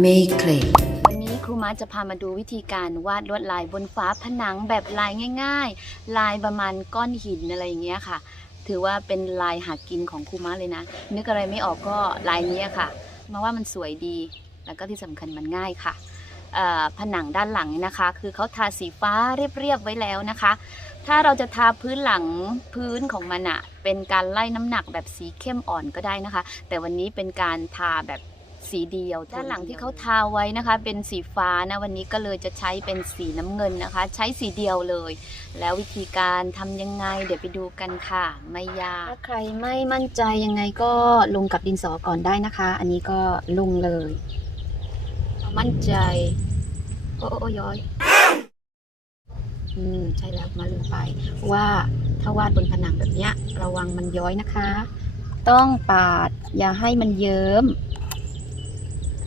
เมเคลวันนี้ครูมาจะพามาดูวิธีการวาดลวดลายบนฝาผนังแบบลายง่าย ๆ ลายประมาณก้อนหินอะไรอย่างเงี้ยค่ะ ถือว่าเป็นลายหากินของครูมาเลยนะ นึกอะไรไม่ออกก็ลายนี้ค่ะ มาว่ามันสวยดี แล้วก็ที่สำคัญมันง่ายค่ะผนังด้านหลังนะคะ คือเขาทาสีฟ้าเรียบๆไว้แล้วนะคะ ถ้าเราจะทาพื้นหลังพื้นของมันอะเป็นการไล่น้ำหนักแบบสีเข้มอ่อนก็ได้นะคะ แต่วันนี้เป็นการทาแบบ สีเดียวด้านหลังที่เขาทาไว้นะคะ เป็นสีฟ้านะวันนี้ก็เลยจะใช้เป็นสีน้ำเงินนะคะ ใช้สีเดียวเลย แล้ววิธีการทำยังไง เดี๋ยวไปดูกันค่ะ ไม่ยากถ้าใครไม่มั่นใจยังไงก็ลงกับดินสอก่อนได้นะคะ อันนี้ก็ลงเลย มั่นใจโอ้โอ้ย้อยอืมใช่แล้วมาลืมไป ว่าถ้าวาดบนผนังแบบเนี้ย ระวังมันย้อยนะคะ ต้องปาดอย่าให้มันเยิ้มเพ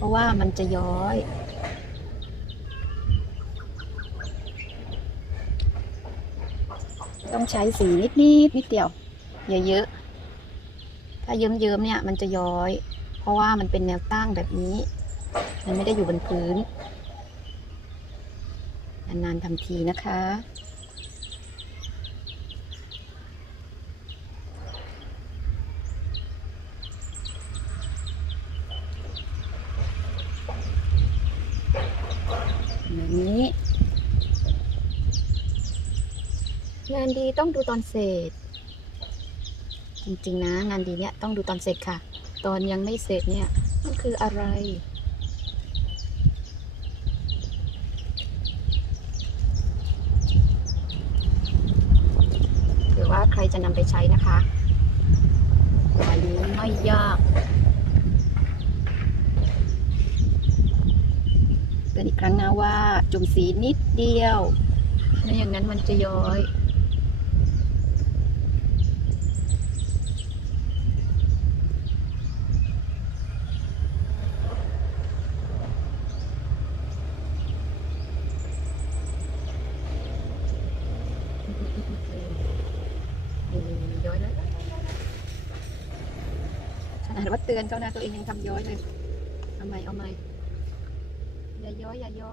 ราะว่ามันจะย้อย ต้องใช้สีนิดนิดๆนิดเดียวอย่าเยอะ ถ้าเยิ้มๆเนี่ยมันจะย้อย เพราะว่ามันเป็นแนวตั้งแบบนี้ มันไม่ได้อยู่บนพื้นนานๆทำทีนะคะ แบบนี้ งานดีต้องดูตอนเสร็จ จริงๆนะ งานดีเนี่ยต้องดูตอนเสร็จค่ะ ตอนยังไม่เสร็จเนี่ยมันคืออะไรหรือว่าใครจะนำไปใช้นะคะอันนี้ไม่ยาก เตือนอีกครั้งนะว่า จุ่มสีนิดเดียว ไม่อย่างนั้นมันจะย้อยวขนาดว่าเตือนเขานะตัวเองยังทำย้อยเลย เอาใหม่เอาใหม่ อย่าย้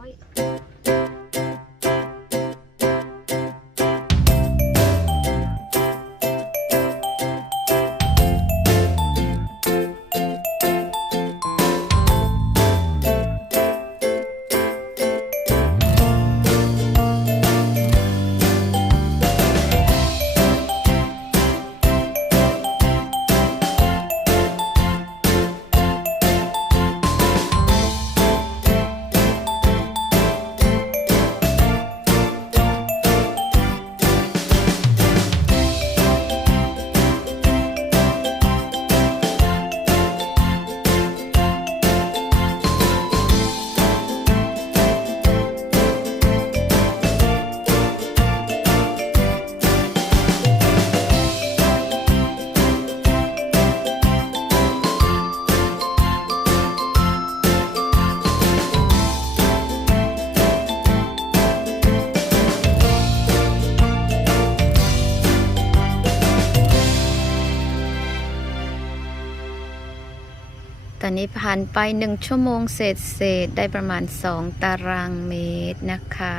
นี้ผ่านไปหนึ่งชั่วโมงเศษเศษได้ประมาณ2ตารางเมตรนะคะ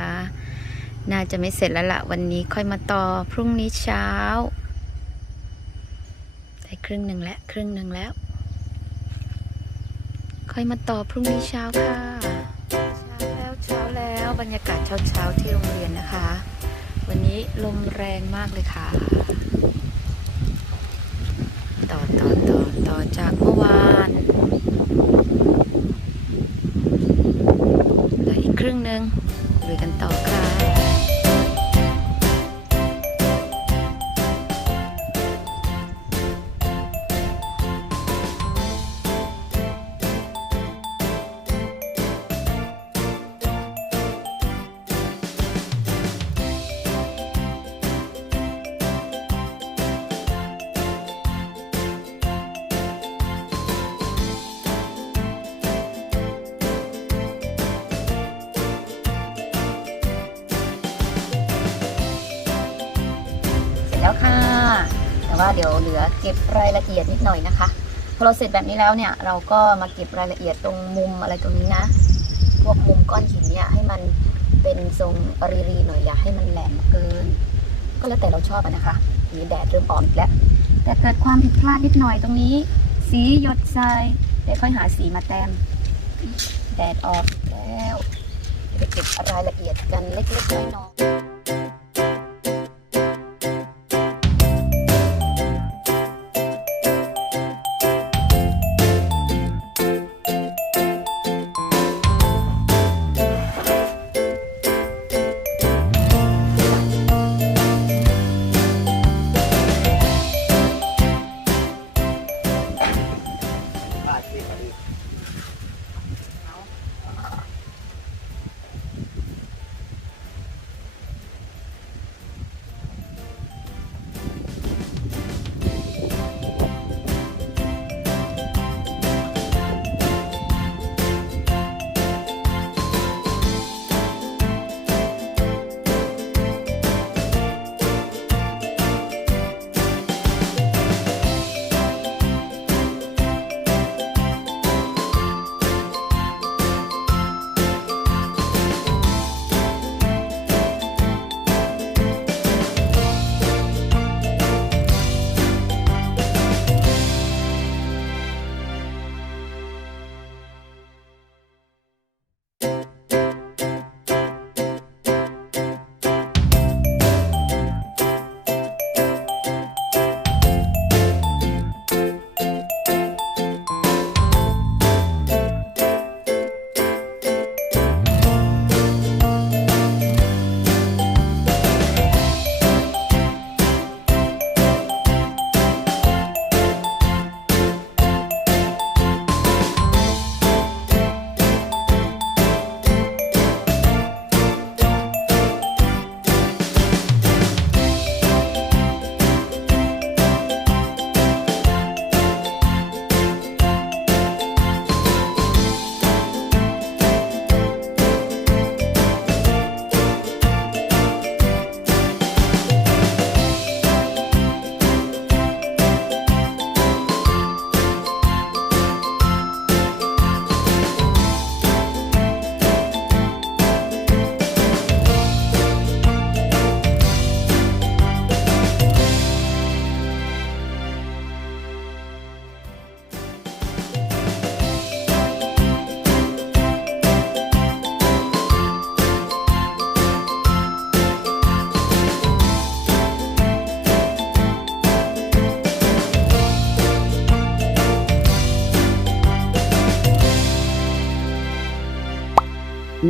น่าจะไม่เสร็จแล้วละวันนี้ค่อยมาต่อพรุ่งนี้เช้า ได้ครึ่งหนึ่งแล้วครึ่งหนึ่งแล้ว ค่อยมาต่อพรุ่งนี้เช้าค่ะเช้าแล้วเช้าแล้วบรรยากาศเช้าเช้าๆที่โรงเรียนนะคะ วันนี้ลมแรงมากเลยค่ะ ต่อต่อต่อต่อจากเมื่อวาน เหลืออีกครึ่งหนึ่งลุยกันต่อค่ะ แล้วค่ะแต่ว่าเดี๋ยวเหลือเก็บรายละเอียดนิดหน่อยนะคะ พอเราเสร็จแบบนี้แล้วเนี่ย เราก็มาเก็บรายละเอียดตรงมุมอะไรตรงนี้นะ พวกมุมก้อนหินเนี่ยให้มันเป็นทรงรีรีหน่อยอย่าให้มันแหลมเกิน ก็แล้วแต่เราชอบนะคะนี่แดดเริ่มอ่อนแล้ว แต่เกิดความผิดพลาดนิดหน่อยตรงนี้ สีหยดทรายเดี๋ยวค่อยหาสีมาแต้มแดดออกแล้วเดี๋ยวไปเก็บรายละเอียดกันเล็กๆน้อยๆ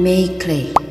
Make Clay.